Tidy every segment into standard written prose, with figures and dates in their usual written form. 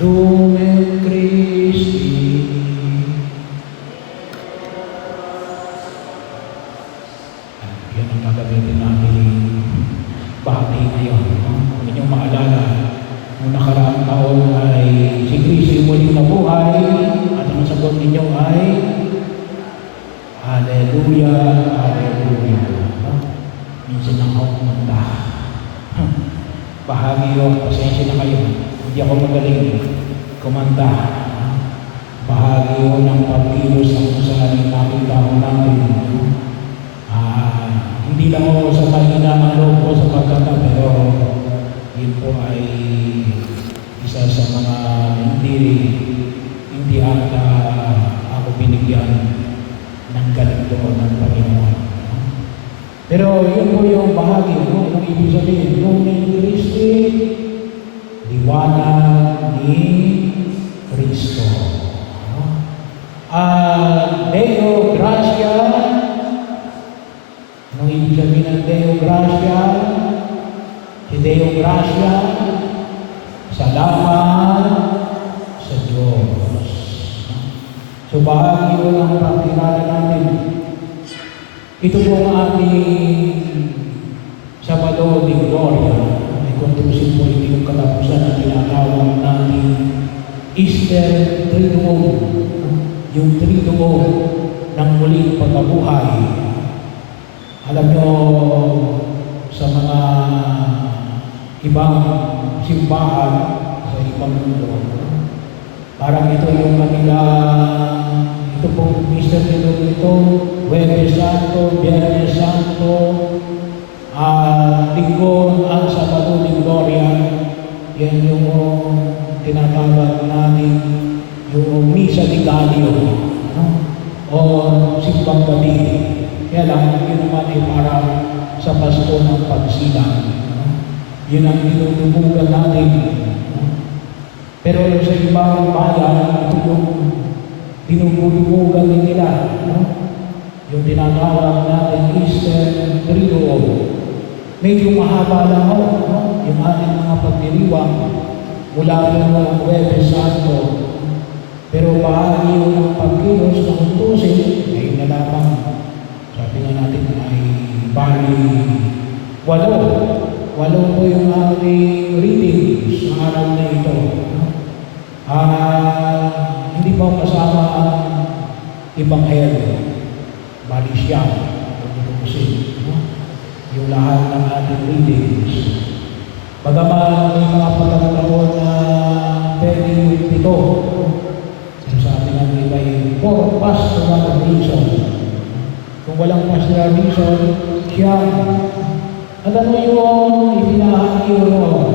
Lumen Christi. Yan ang gagamitin namin bahagi ngayon. Kung inyong maalala, noong nakaraang taon ay si Kristo muling nabuhay at ang sagot ninyo ay Hallelujah, Hallelujah. Minsan lang ako kumanta. Bahagi yun, pasensya na kayo. Hindi ako magaling kumanta. Bahagi yun ng pagkilos ng kasalanan natin taon natin. Hindi lang ako sa mahina ko sa pagkanta, pero yun po ay isa sa mga hindi ata ako binigyan ng galing doon ng Panginoon. Pero yun po yung bahagi, no? Ang ibig sabihin, Lumen Christi, liwanag ni Kristo. Deo Gracia, anong ibig sabihin ng Deo Gracia? Si Deo Gracia, salamat sa Diyos. So bahagi ko lang pakilala natin. Ito po ang ating Sabado de Gloria. Ay kontusin po ito yung katapusan na tinatawag natin Easter Triduum. Yung Triduum ng muling pagkabuhay. Alam nyo, sa mga ibang simbahan sa ibang mundo, parang ito yung ito pong Easter Triduum ito, Huwebes Santo, Biyernes Santo, Linggo ang Sabado de Gloria. Yan yung tinatawag natin yung Misa de Gallo, no? O Simbang Gabi. Kaya lang, yun naman ay para sa Pasko ng Pagsilang. No? Yun ang dinudumugan natin. No? Pero sa ibang bayan, ito yung dinudumugan din nila. No? Yung tinatawag natin Easter Triduum. Medyo mahaba lang ako, no? Yung ating mga pagdiriwang mula ng Huwebes Santo. Pero bahagi yun ng pagkilos ng utusin, ngayon na lamang, sabi nga natin ay bali 8 po yung ating reading sa araw na ito. Hindi pa kasama ang Ebanghelyo. Bali siya, yung lahat ng ating readings. Bagaman may mga pagkakataon na pwede yung ito, sabi ng iba yung for pastoral reason. Kung walang pastoral reason, siya, at ano yung itinahagi yun?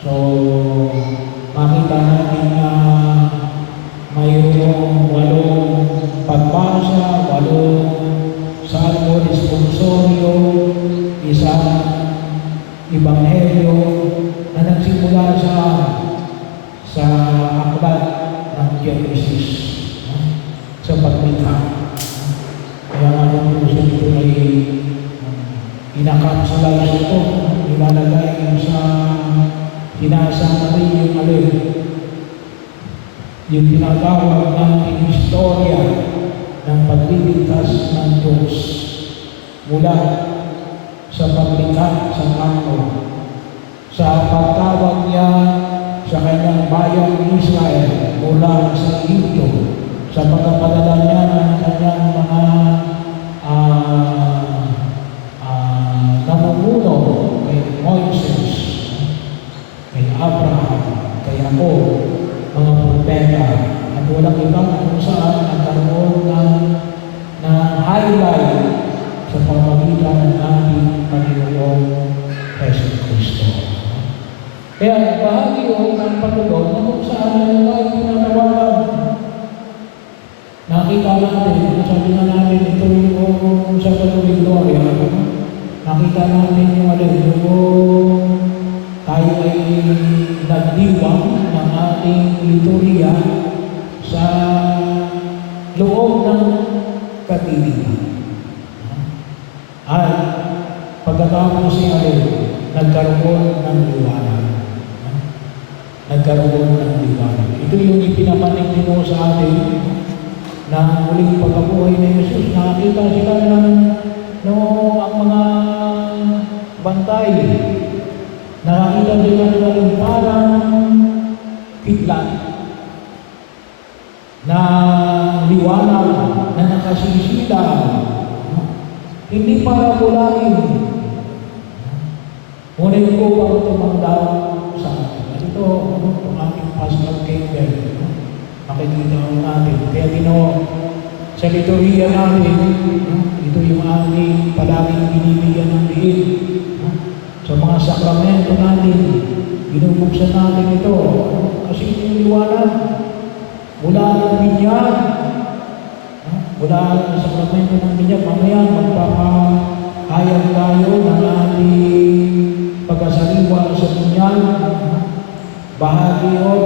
So, makita natin na mayroong 8 pagbasa, 8 salmo responsorio, isang ebanghelyo na nagsimula sa aklat ng Genesis, sa paglikha. Kaya nga nung gusto ito ay inakapsulize ito, ilalagay sa sinasama rin yung yung tinatawag ng istorya ng pagliligtas ng Diyos mula sa paglikha sa mundo, sa pagtawag niya sa kanyang bayang Israel mula sa Egypto, sa pagkapadala niya ng kanyang mga namumuno kay Moises, kay Abraham, kay Jacob, mga propeta, at walang ibang kung saan nagkaroon ng highlight sa pamamagitan ng ating Panginoong Hesus Kristo. Kaya bahagi yun ng paglugon na kung saan ay tinatawagan. Nakita natin, sabi na natin, ito yung sa Patuloy Gloria, nakita natin yung tayo ay nagdiwang ng ating liturya sa loob ng katilihan. At pagkatapos siya nagkaroon ng liwanag. nagkaroon ng liwanag. Ito yung ipinamanig din mo sa atin na muling pagkabuhay ni Jesus. Nakakita sila ng ang mga bantay. Nakakita sila ng parang kitlat na liwanag na nakasisilaw. Hindi para bulain. Ngunit ko pang tumangdaw sa atin. Ito, ang aking Pascal Campbell. Makikita ko natin. Kaya sa liturhiya natin, ito yung aming palaging binibigyan ng diin. Sa mga sakramento natin, binubuksan natin ito. Kasi ito yung liwanag. Mula ng binyag. Mula sa sakramento ng binyag, mamaya magpapahayag tayo ng ating pagkasaliwa sa binyag. Bahagi yun.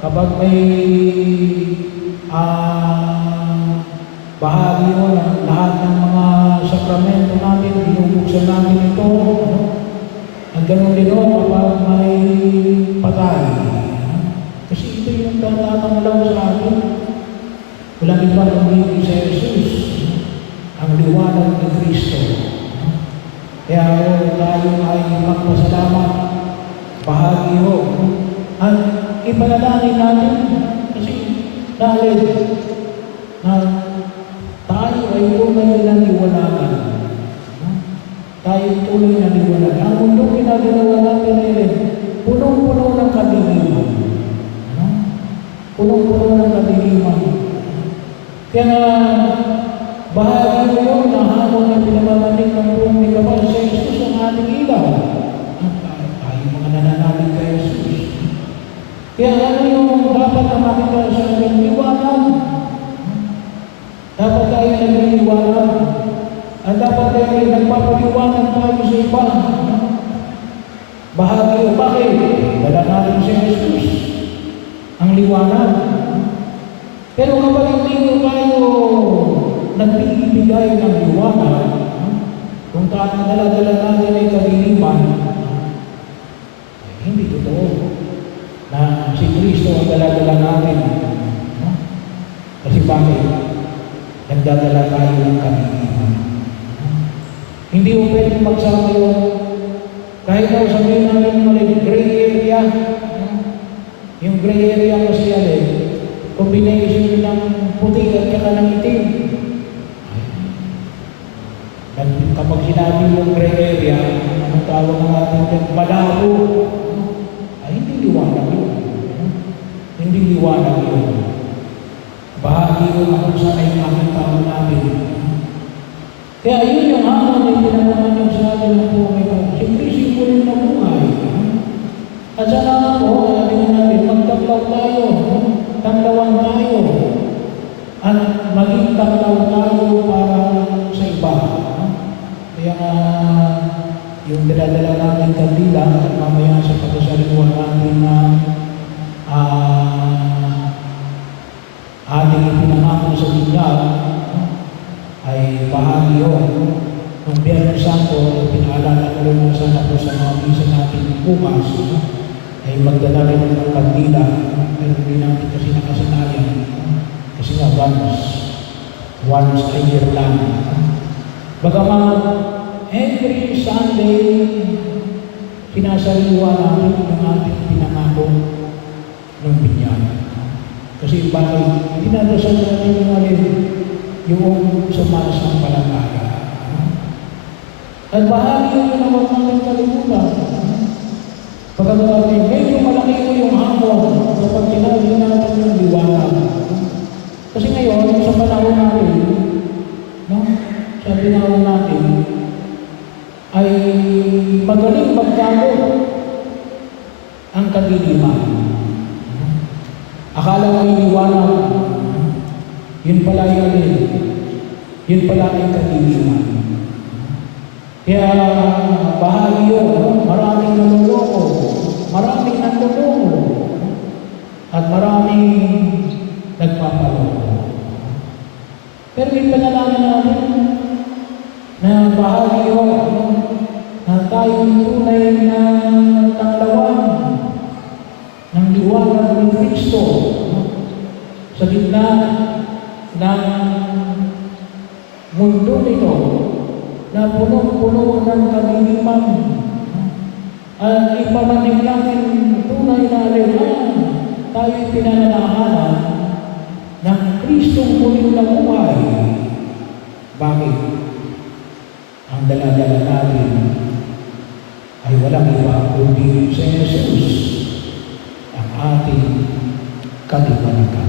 Kapag may bahagi yun, lahat ng mga sakramento natin, binubuksan natin ito. Ang ganun din kapag may patay. Kasi ito yung tatatanglaw sa atin. Walang iba kundi sa Jesus, ang liwanag ni Kristo. Kaya tayo ay magpasalamat, bahagi ho. At ipanalangin natin, kasi dahil na tayo ay tunay na liwanagan. Tayo tunay na liwanagan. Ang mundo ginagawa natin ay punong-puno ng kadiliman. Punong-puno ng kadiliman. Kaya bahagi mo na hamon na pinamamanig ng buong ni Kapal sa Jesus ang ating ilaw. Tayo mga nananalig kay Jesus. Kaya ano yung dapat na makita sa ating liwanag? Dapat tayo nagliliwanag. At dapat tayo nagpapaliwanag tayo sa iba. Bahagi o bakit? Dala natin si Jesus ang liwanag. Pero kapag hindi tayo nagbibigay ng liwanag, kung dala-dala natin ay kadiliman, hindi totoo na si Kristo ang dala-dala natin. Kasi bakit? Nagdadala tayo ng kadiliman. Hindi mo pwedeng magsama yun. Kahit daw sabihin namin yung gray area, yung gray area kasi yan combination ng puti at saka ng itim. Kapag sinabi mong gray area, anong tawag ng ating dyan? Malabo. Ay, hindi liwanag yun. Hindi liwanag yun. Bahagi yun kung saan ay makita mo natin. Kaya yun yung hamon na pinanaman yung sa atin ng buhay ko. Siyempre, simulin na buhay. At sana ako, sabihin natin, magtaglaw tayo. Tanglawan tayo. At maging tanglaw tayo para sa iba. Kaya yung dala-dala natin kandila at mamaya sa pagkasaliwan natin na ating ipinangako sa binyag ay bahagi yun. Nung Biyernes Santo, pinaalala ko rin sana po sa mga misa natin bukas, ay magdala rin ng kandila, pero hindi natin kasi nakasanayan. Kasi nga, once a year lang. Bagamat, every Sunday, pinasaliwa natin ng ating pinangako ng binyag. Kasi bakit? Dinadasal natin yung yung sumasampalataya. At bahagi yun na huwag natin kalimutan. Pagkatapos medyo malaki yung hamon kapag sinabi natin yung liwanag. Kasi ngayon, sa panahon natin, sa panahon natin, ay magaling magtago ang kadiliman. Akala mo yung liwanag, yun pala yun pala ay kadiliman. Kaya bahagi yun, maraming nanuloko, maraming nanduloko, at maraming nagpapaloko. Pero ipanalangin natin na bahagi yun, na tayo tunay na tanglawan ng liwanag ni Kristo, no? Sa gitna ng mundo nito na punong-puno ng kaliliman, no? At ipamanig natin tunay na alihan tayo'y pinananahanan ng Kristong muling nabuhay. Bakit? Ang dala-dala natin ay walang iba kundi si Jesus, ang ating kaliwanagan.